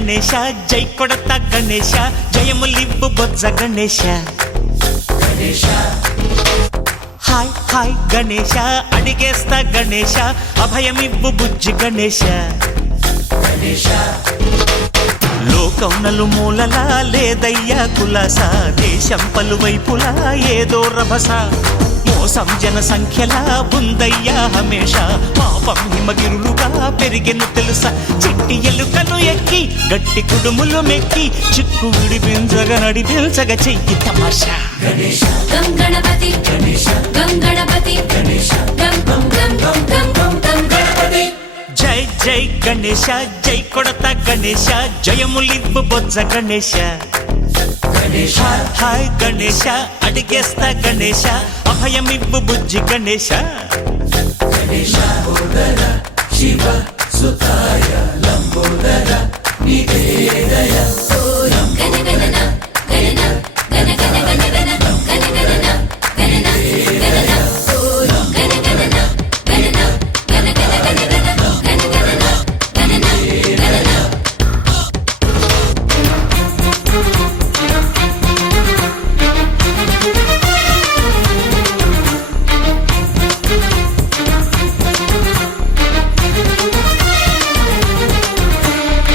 గణేశ జై కొడత గణేశ జయములివ్వు బొజ్జ Ganesha hi hi Ganesha అడిగేస్తా Ganesha అభయమివ్వు బుజ్జి గణేశ లోకం నలుమూలలా లేదయ్యా కులాస దేశం పలువైపులా ఏదో రభస మోసం జన సంఖ్యలా ఉందయ్యా హమేష పాపం హిమగిరులుగా పెరిగెను తెలుసా చిట్టి ఎలుకలు ఎక్కి గట్టి కుడుములు మెక్కి చిక్కు విడిపించగా నడిపించగా చెయ్యి తమాషా గం గణపతి గం గణపతి గం గం గం గం గం గం గణపతి జై జై గణేశ జై కొడత గణేశ జయములివ్వు బొజ్జ గణేశ హాయ్ గణేశ అడిగేస్తా గణేశ అభయమివ్వు బుజ్జి గణేశ శివ సుతాయ లంబోదర నివేదయ గణ గణన